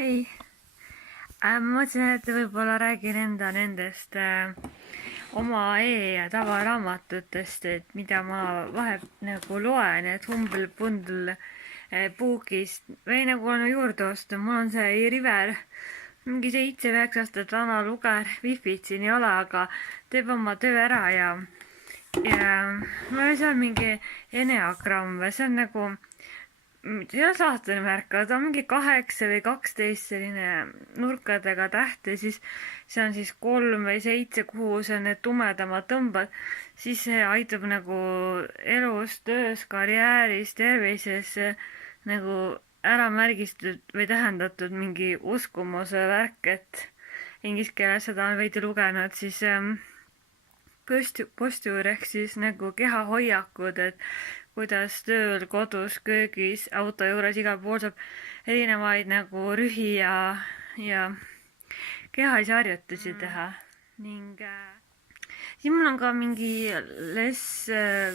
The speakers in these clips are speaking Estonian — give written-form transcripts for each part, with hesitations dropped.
Ei, ma mõtlesin, et võib-olla räägin nendest oma ja tavaraamatutest, et mida ma vahel nagu loen, et Humble Bundle bookist või nagu on juurde osta. Mul on see River, mingi 7-9 aastat vana luger, wifi't siin ei ole, aga teeb oma töö ära ja mul oli seal mingi eneagramm või see on nagu see on saatuseni märk, aga ta on mingi 8 või 12 selline nurkadega täht ja siis see on siis 3 või 7, kuhu sa need tumedamad tõmbad, siis see aitab nagu elus, töös, karjääris, tervises nagu ära märgistatud või tähendatud mingi uskumuse värk, et inglise keeles seda on veidi lugenud, siis postuur ehk siis nagu kehahoiakud, et kuidas tööl, kodus, köögis, auto juures, igal pool saab erinevaid nagu rühi ja kehalisi harjutusi teha. Ning siis mul on ka mingi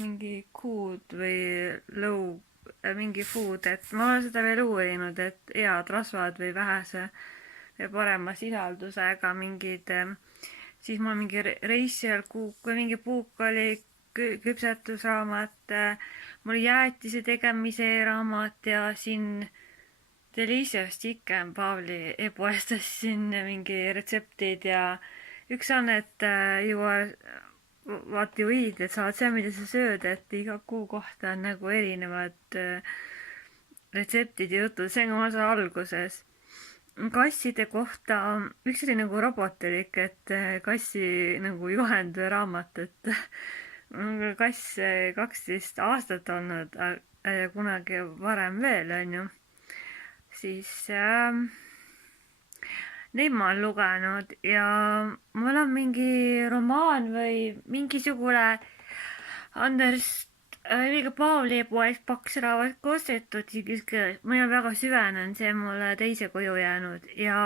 mingi kuud või lõu, mingi food, et ma olen seda veel uurinud, et head rasvad või vähese või parema sisaldusega mingid, siis mul mingi reisijal kuuk või mingi puuk oli küpsetusraamat, mul jäätise tegemise raamat ja siin Delicious Chicken Paavli e-poest siin mingi retseptid ja üks on, et you are what you eat, et sa oled see, mida sa sööd, et iga kuu kohta on nagu erinevad retseptid ja jutud, see on ka seal alguses. Kasside kohta üks oli nagu robotilik, et kassi nagu juhend või raamat, et kass 12 aastat olnud kunagi varem veel, onju. Siis neid ma olen lugenud ja mul on mingi romaan või mingisugune Anders Liiga Paavli poest paks raamat koostatud inglise keeles. Ma ei ole väga süvenenud, see on mulle teise koju jäänud ja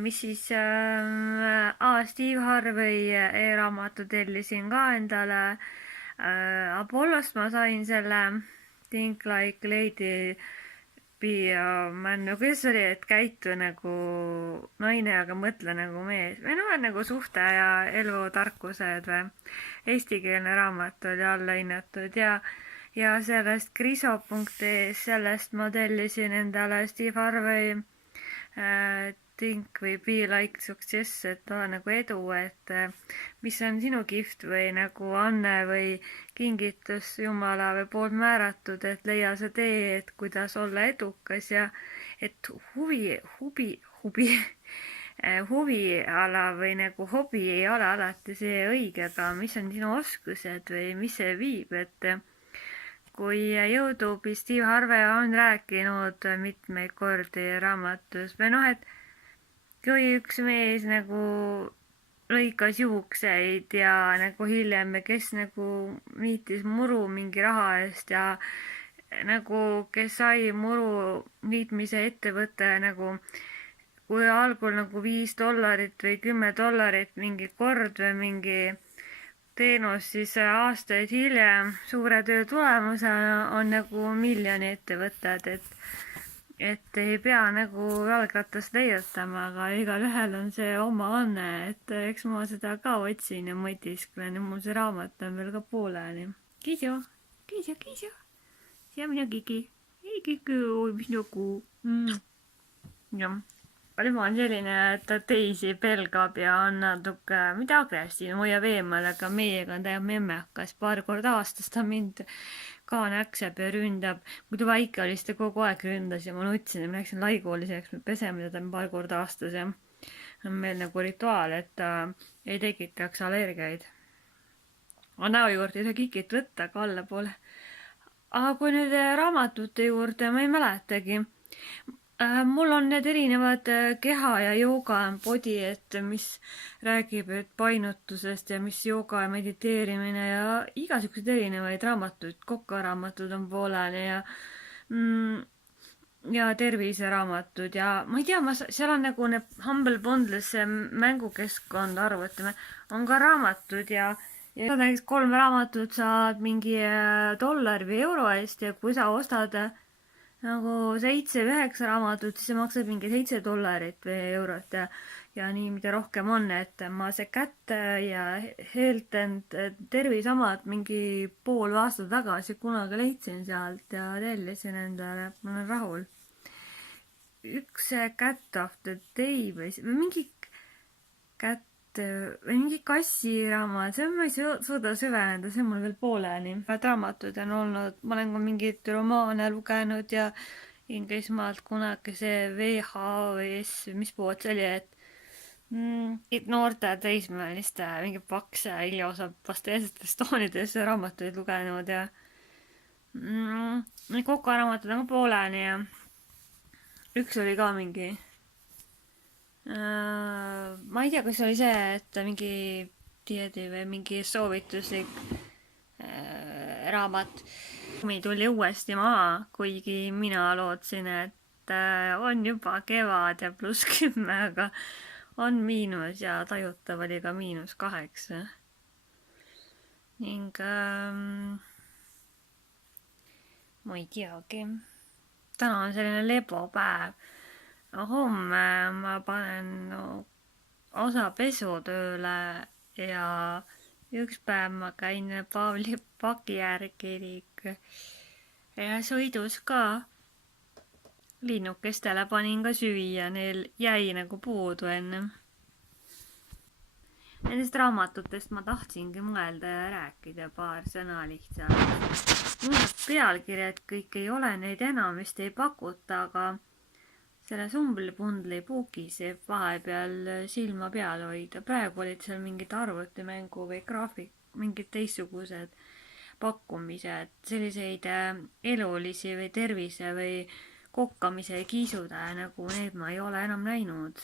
mis siis Steve Harvey e-raamatu tellisin ka endale. Apollost ma sain selle Think Like Lady Man, kuidas oli, et käitu nagu naine, aga mõtle nagu mees või noh, nagu suhte ja elutarkused või eestikeelne raamat oli alla hinnatud ja sellest kriso.ee, sellest ma tellisin endale Steve Harvey Think või Be Like Success, et ole nagu edu, et mis on sinu gift või nagu anne või kingitus Jumala või poolt määratud, et leia see tee, et kuidas olla edukas ja et huviala või nagu hobi ei ole alati see õige, aga mis on sinu oskused või mis see viib, et kui YouTube'i Steve Harvey on rääkinud mitmeid kordi raamatus või noh, et kui üks mees nagu lõikas juukseid ja nagu hiljem, kes nagu niitis muru mingi raha eest ja nagu kes sai muru niitmise ettevõtte nagu kui algul nagu $5 või $10 mingi kord või mingi teenus, siis aastaid hiljem suure töö tulemusena on nagu miljoni ettevõtted, et ei pea nagu jalgratast leiutama, aga igalühel on see oma anne, et eks ma seda ka otsin ja mõtisklen ja mul see raamat on veel ka pooleli. Kiisu. Siia minu kiki. Ei kiki, oi mis nagu. Jah. Nüüd ma on selline, et ta teisi pelgab ja on natuke, mida agressiivne, hoiab eemale, aga meiega on ta memmekas, paar korda aastas ta mind ka näkseb ja ründab. Kui ta väike oli, siis ta kogu aeg ründas ja ma nutsin ja ma läksin laigooliseks, me peseme teda paar korda aastas ja on meil nagu rituaal, et ta ei tekitaks allergiaid. Aga näo juurde ei saa kikit võtta ka allapoole. Aga kui nüüd raamatute juurde, ma ei mäletagi. Mul on need erinevad keha ja jooga body, et mis räägib painutusest ja mis jooga ja mediteerimine ja igasuguseid erinevaid raamatuid, kokaraamatud on pooleli ja terviseraamatud ja ma ei tea, seal on nagu need Humble Bundles mängukeskkond arvuti, on ka raamatud ja näiteks 3 raamatut saad mingi $1 või euro eest ja kui sa ostad nagu 7 või 9 raamatut, siis see maksab mingi $7 või eurot ja nii, mida rohkem on, et ma see kätte ja Health and Terviseamet mingi pool aastat tagasi kunagi leidsin sealt ja tellisin endale, ma olen rahul. Üks Cat of the Day või mingi Cat või mingi kassiraamat, see ma ei suuda süveneda, see on mul veel pooleli. Raamatud on olnud, ma olen ka mingeid romaane lugenud ja Inglismaalt kunagi see VHS, mis pood see oli, et noorte teismeliste mingi pakse iliosa pasteelsetes toonides raamatuid lugenud ja kokaraamatud on ka pooleli ja üks oli ka mingi ma ei tea, kas oli see, et mingi dieedi või mingi soovituslik raamat tuli uuesti maha, kuigi mina lootsin, et on juba kevad ja +10, aga on miinus ja tajutav oli ka -8. Ning ma ei teagi. Täna on selline lepopäev. Homme ma panen osa pesutööle ja üks päev ma käin Paavli Pakijärve kirik ja sõidus ka linnukestele panin ka süüa, neil jäi nagu puudu enne. Nendest raamatutest ma tahtsingi mõelda ja rääkida paar sõna lihtsalt. Mul pealkirjad kõik ei ole, neid enam vist ei pakuta, aga selle Sumblipundli puukis võib vahepeal silma peal hoida. Praegu olid seal mingid arvutimängu või graafik, mingid teistsugused pakkumised, selliseid elulisi või tervise või kokkamise kiisutähe, nagu need ma ei ole enam näinud.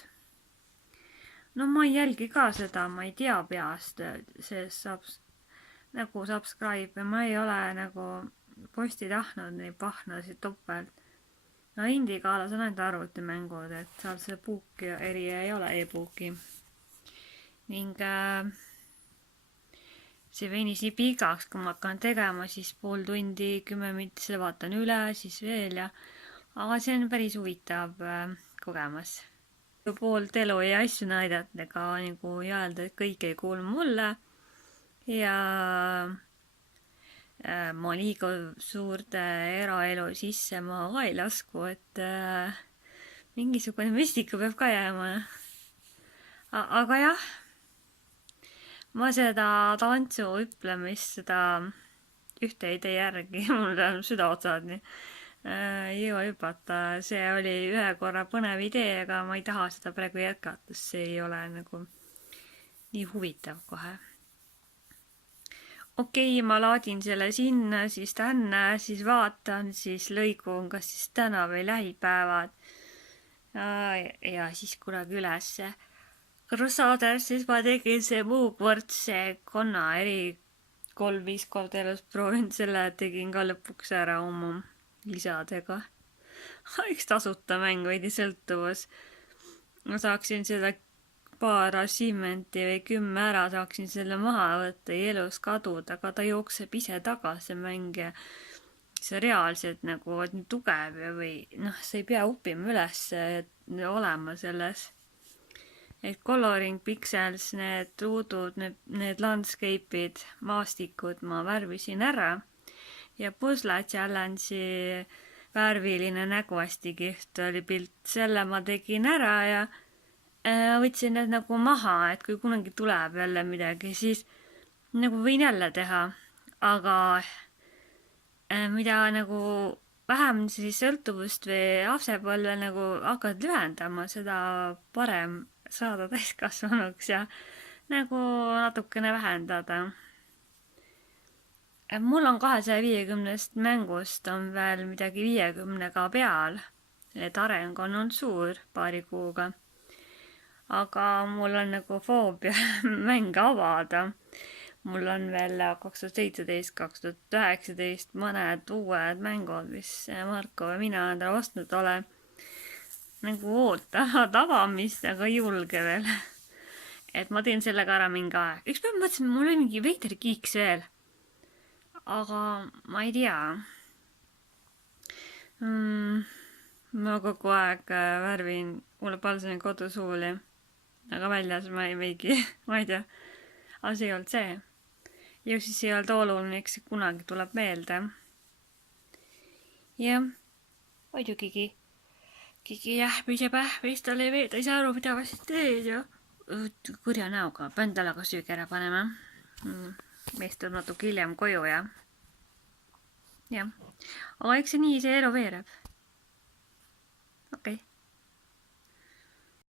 No ma ei jälgi ka seda, ma ei tea peast, see saab nagu subscribe ja ma ei ole nagu posti tahtnud neid pahnasid topelt. No Indikaalas on ainult arvutimängud, et seal see puuki eri ei ole e-puuki. Ning see venis nii pikaks, kui ma hakkan tegema, siis pool tundi, 10 minutit selle vaatan üle, siis veel ja aga see on päris huvitav kogemus. Poolt elu ja asju näidata, ega nagu öelda, et kõik ei kuulu mulle ja ma liiga suurde eraelu sisse ma ka ei lasku, et mingisugune müstika peab ka jääma. Aga jah, ma seda tantsu ütlemist, seda ühte ei tee järgi, mul on süda otsad, ei jõua hüpata, see oli ühe korra põnev idee, aga ma ei taha seda praegu jätkata, see ei ole nagu nii huvitav kohe. Okei, ma laadin selle sinna, siis tänne, siis vaatan, siis lõigun, kas siis täna või lähipäevad. Ja siis kunagi ülesse. Saades siis ma tegin see muukord, see konna eri 3-5 korda elus proovinud, selle tegin ka lõpuks ära oma lisadega. Üks tasuta mäng veidi sõltuvus. Ma saaksin seda paar achievementi või 10 ära, saaksin selle maha võtta ja elus kaduda, aga ta jookseb ise tagasi mäng ja see reaalselt nagu on nii tugev ja või sa ei pea õppima üles olema selles. Et coloring pixels, need ruudud, need landscape'id, maastikud ma värvisin ära ja Puzzle Challenge'i värviline nägu hästi kihvt oli pilt, selle ma tegin ära ja võtsin need nagu maha, et kui kunagi tuleb jälle midagi, siis nagu võin jälle teha, aga mida nagu vähem siis sõltuvust või lapsepõlve nagu hakkad lühendama, seda parem saada täiskasvanuks ja nagu natukene vähendada. Mul on 250 mängust on veel midagi 50 peal, et areng on olnud suur paari kuuga. Aga mul on nagu foobia mänge avada. Mul on veel 2017, 2019 mõned uued mängud, mis Marko ja mina endale ostnud olen. Nagu ootavad avamist, aga ei julge veel. Et ma teen sellega ära mingi aeg. Üks päev mõtlesin, mul oli mingi veider kiiks veel. Aga ma ei tea. ma kogu aeg värvin mulle Balsami kodusuuli, aga väljas ma ei veigi, ma ei tea. Aga see ei olnud see. Ju siis ei olnud oluline, eks see kunagi tuleb meelde. Jah, muidugigi. Keegi jähmis ja pähmis, tal ei ta ei saa aru, mida ma siis teen ja kurja näoga, pean talle ka süügi ära panema. Mees tuleb natuke hiljem koju ja jah, aga eks see nii see elu veereb. Okei.